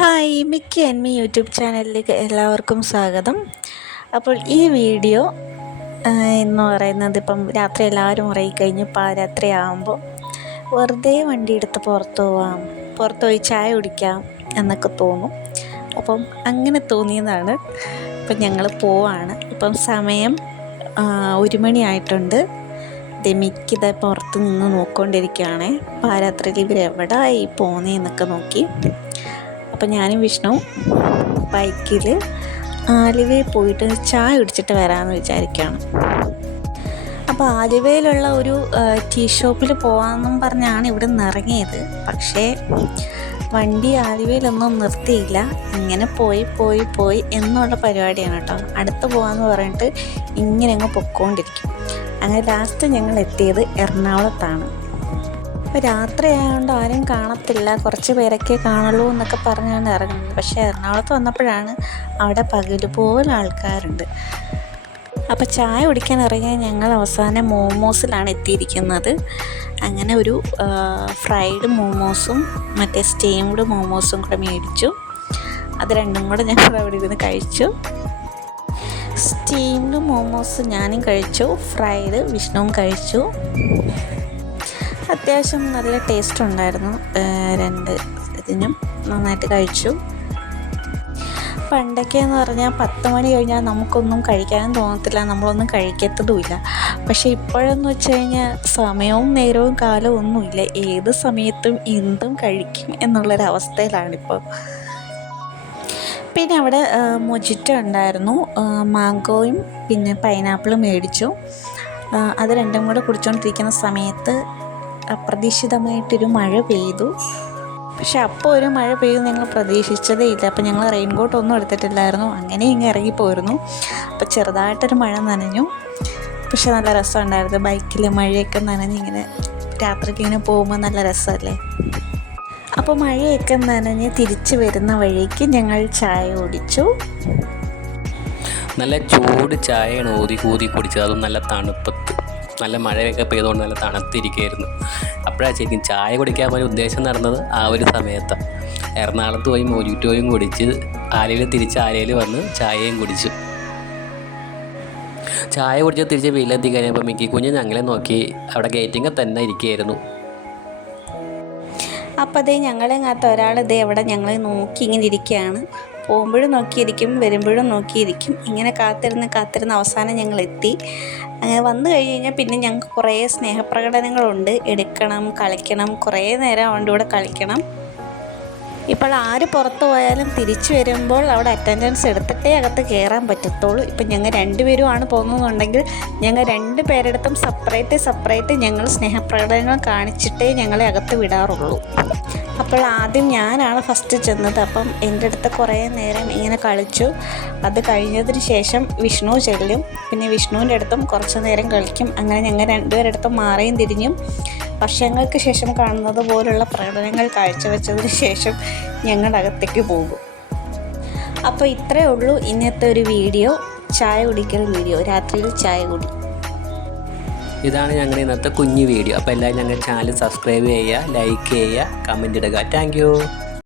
Hi മിക്ക എൻമി YouTube ചാനലിലേക്ക് എല്ലാവർക്കും സ്വാഗതം. അപ്പോൾ ഈ വീഡിയോ എന്ന് പറയുന്നത് ഇപ്പം രാത്രി എല്ലാവരും ഉറങ്ങിക്കഴിഞ്ഞ് പാരാത്രി ആകുമ്പോൾ വെറുതെ വണ്ടി എടുത്ത് പുറത്ത് പോവാം പുറത്ത് പോയി ചായ കുടിക്കാം എന്നൊക്കെ തോന്നും. അപ്പം അങ്ങനെ തോന്നിയതാണ്. ഇപ്പം ഞങ്ങൾ പോവാണ്. ഇപ്പം സമയം ഒരു മണിയായിട്ടുണ്ട് ദേ മിക്കിത പുറത്ത് നിന്ന് നോക്കിക്കൊണ്ടിരിക്കുകയാണ് പാരാത്രിയിൽ ഇവർ പോന്നേ എന്നൊക്കെ നോക്കി. അപ്പം ഞാനും വിഷ്ണു ബൈക്കിൽ ആലുവയിൽ പോയിട്ട് ചായ കുടിച്ചിട്ട് വരാമെന്ന് വിചാരിക്കുകയാണ് അപ്പോൾ ആലുവയിലുള്ള ഒരു ടീ ഷോപ്പിൽ പോകാമെന്നും പറഞ്ഞാണ് ഇവിടെ നിന്ന് ഇറങ്ങിയത് പക്ഷേ വണ്ടി ആലുവയിലൊന്നും നിർത്തിയില്ല. ഇങ്ങനെ പോയി പോയി പോയി എന്നുള്ള പരിപാടിയാണ് കേട്ടോ. അടുത്ത് പോകാമെന്ന് പറഞ്ഞിട്ട് ഇങ്ങനെ അങ്ങ് പൊക്കോണ്ടിരിക്കും. അങ്ങനെ ലാസ്റ്റ് ഞങ്ങൾ എത്തിയത് എറണാകുളത്താണ്. അപ്പോൾ രാത്രി ആയതുകൊണ്ട് ആരും കാണത്തില്ല. കുറച്ച് പേരൊക്കെ കാണുള്ളൂ എന്നൊക്കെ പറഞ്ഞാണ് ഇറങ്ങുന്നത്. പക്ഷേ എറണാകുളത്ത് വന്നപ്പോഴാണ് അവിടെ പകൽ പോലെ ആൾക്കാരുണ്ട്. അപ്പോൾ ചായ കുടിക്കാൻ ഇറങ്ങിയ ഞങ്ങൾ അവസാനം മോമോസിലാണ് എത്തിയിരിക്കുന്നത്. അങ്ങനെ ഒരു ഫ്രൈഡ് മോമോസും മറ്റേ സ്റ്റീംഡ് മോമോസും കൂടെ മേടിച്ചു. അത് രണ്ടും കൂടെ ഞങ്ങൾ അവിടെ ഇരുന്ന് കഴിച്ചു. സ്റ്റീംഡ് മോമോസ് ഞാനും കഴിച്ചു. ഫ്രൈഡ് വിഷ്ണുവും കഴിച്ചു. അത്യാവശ്യം നല്ല ടേസ്റ്റ് ഉണ്ടായിരുന്നു. രണ്ട് ഇതിനും നന്നായിട്ട് കഴിച്ചു. പണ്ടൊക്കെ എന്ന് പറഞ്ഞാൽ പത്ത് മണി കഴിഞ്ഞാൽ നമുക്കൊന്നും കഴിക്കാനും തോന്നത്തില്ല. നമ്മളൊന്നും കഴിക്കത്തതുമില്ല. പക്ഷെ ഇപ്പോഴെന്ന് വെച്ച് കഴിഞ്ഞാൽ സമയവും നേരവും കാലവും ഒന്നുമില്ല. ഏത് സമയത്തും എന്തും കഴിക്കും എന്നുള്ളൊരവസ്ഥയിലാണിപ്പോൾ. പിന്നെ അവിടെ മൊജിറ്റോ ഉണ്ടായിരുന്നു. മാങ്കോയും പിന്നെ പൈനാപ്പിളും മേടിച്ചു. അത് രണ്ടും കൂടെ കുടിച്ചുകൊണ്ടിരിക്കുന്ന സമയത്ത് അപ്രതീക്ഷിതമായിട്ടൊരു മഴ പെയ്തു. പക്ഷെ അപ്പോൾ ഒരു മഴ പെയ്യും ഞങ്ങൾ പ്രതീക്ഷിച്ചതേ ഇല്ല. അപ്പോൾ ഞങ്ങൾ റെയിൻ കോട്ട് ഒന്നും എടുത്തിട്ടില്ലായിരുന്നു. അങ്ങനെ ഇങ്ങ് ഇറങ്ങിപ്പോയിരുന്നു അപ്പോൾ ചെറുതായിട്ടൊരു മഴ നനഞ്ഞു. പക്ഷെ നല്ല രസമുണ്ടായിരുന്നു. ബൈക്കിൽ മഴയൊക്കെ നനഞ്ഞിങ്ങനെ രാത്രിക്ക് ഇങ്ങനെ പോകുമ്പോൾ നല്ല രസമല്ലേ? അപ്പോൾ മഴയൊക്കെ നനഞ്ഞ് തിരിച്ചു വരുന്ന വഴിക്ക് ഞങ്ങൾ ചായ കുടിച്ചു. നല്ല ചൂട് ചായയാണ് ഊതി ഊതി കുടിച്ചത്. അതും നല്ല തണുപ്പത്ത്. നല്ല മഴയൊക്കെ പെയ്തുകൊണ്ട് നല്ല തണുത്തിരിക്കുകയായിരുന്നു. അപ്പോഴാണ് ശരിക്കും ചായ കുടിക്കാൻ പോയ ഉദ്ദേശം നടന്നത് ആ ഒരു സമയത്ത്. എറണാകുളത്ത് പോയി മൊരിറ്റോയും കുടിച്ച് ആലയിൽ തിരിച്ച് ആലയിൽ വന്ന് ചായയും കുടിച്ചു. ചായ കുടിച്ച് തിരിച്ച് വീട്ടിലെത്തി കഴിഞ്ഞപ്പോൾ മിക്കി കുഞ്ഞ് ഞങ്ങളെ നോക്കി അവിടെ ഗേറ്റിങ്ങ തന്നെ ഇരിക്കുകയായിരുന്നു. അപ്പോൾ അതേ ഞങ്ങളെങ്ങാത്ത ഒരാൾ ഇതേ അവിടെ ഞങ്ങളെ നോക്കി ഇങ്ങനെ ഇരിക്കുകയാണ്. പോകുമ്പോഴും നോക്കിയിരിക്കും വരുമ്പോഴും നോക്കിയിരിക്കും. ഇങ്ങനെ കാത്തിരുന്ന് കാത്തിരുന്ന് അവസാനം ഞങ്ങൾ എത്തി അങ്ങനെ വന്നു കഴിഞ്ഞ് കഴിഞ്ഞാൽ പിന്നെ ഞങ്ങൾക്ക് കുറേ സ്നേഹപ്രകടനങ്ങളുണ്ട്. എടുക്കണം കളിക്കണം കുറേ നേരം അവന്റെ കൂടെ കളിക്കണം. ഇപ്പോൾ ആര് പുറത്ത് പോയാലും തിരിച്ചു വരുമ്പോൾ അവിടെ അറ്റൻഡൻസ് എടുത്തിട്ടേ അകത്ത് കയറാൻ പറ്റത്തുള്ളൂ. ഇപ്പം ഞങ്ങൾ രണ്ടുപേരുമാണ് പോകുന്നതെന്നുണ്ടെങ്കിൽ ഞങ്ങൾ രണ്ട് പേരെടുത്തും സെപ്പറേറ്റ് സെപ്പറേറ്റ് ഞങ്ങൾ സ്നേഹപ്രകടനങ്ങൾ കാണിച്ചിട്ടേ ഞങ്ങളെ അകത്ത് വിടാറുള്ളൂ. അപ്പോൾ ആദ്യം ഞാനാണ് ഫസ്റ്റ് ചെന്നത്. അപ്പം എന്റെ അടുത്ത് കുറേ നേരം ഇങ്ങനെ കളിച്ചു. അത് കഴിഞ്ഞതിന് ശേഷം വിഷ്ണു ചെല്ലും. പിന്നെ വിഷ്ണുവിന്റെ അടുത്തും കുറച്ച് നേരം കളിക്കും. അങ്ങനെ ഞങ്ങൾ രണ്ടുപേരടുത്തും മാറിയും തിരിഞ്ഞും. വർഷങ്ങൾക്ക് ശേഷം കാണുന്നത് പോലുള്ള പ്രകടനങ്ങൾ കാഴ്ചവെച്ചതിന് ശേഷം ഞങ്ങൾ അകത്തേക്ക് പോകും. അപ്പോൾ ഇത്രയേ ഉള്ളൂ ഇന്നത്തെ ഒരു വീഡിയോ. ചായ കുടിക്കൽ വീഡിയോ. രാത്രിയിൽ ചായ കുടി. ഇതാണ് ഞങ്ങളുടെ ഇന്നത്തെ കുഞ്ഞു വീഡിയോ. അപ്പോൾ എല്ലാവരും ഞങ്ങളുടെ ചാനൽ സബ്സ്ക്രൈബ് ചെയ്യുക ലൈക്ക് ചെയ്യുക കമന്റ് ഇടുക. താങ്ക്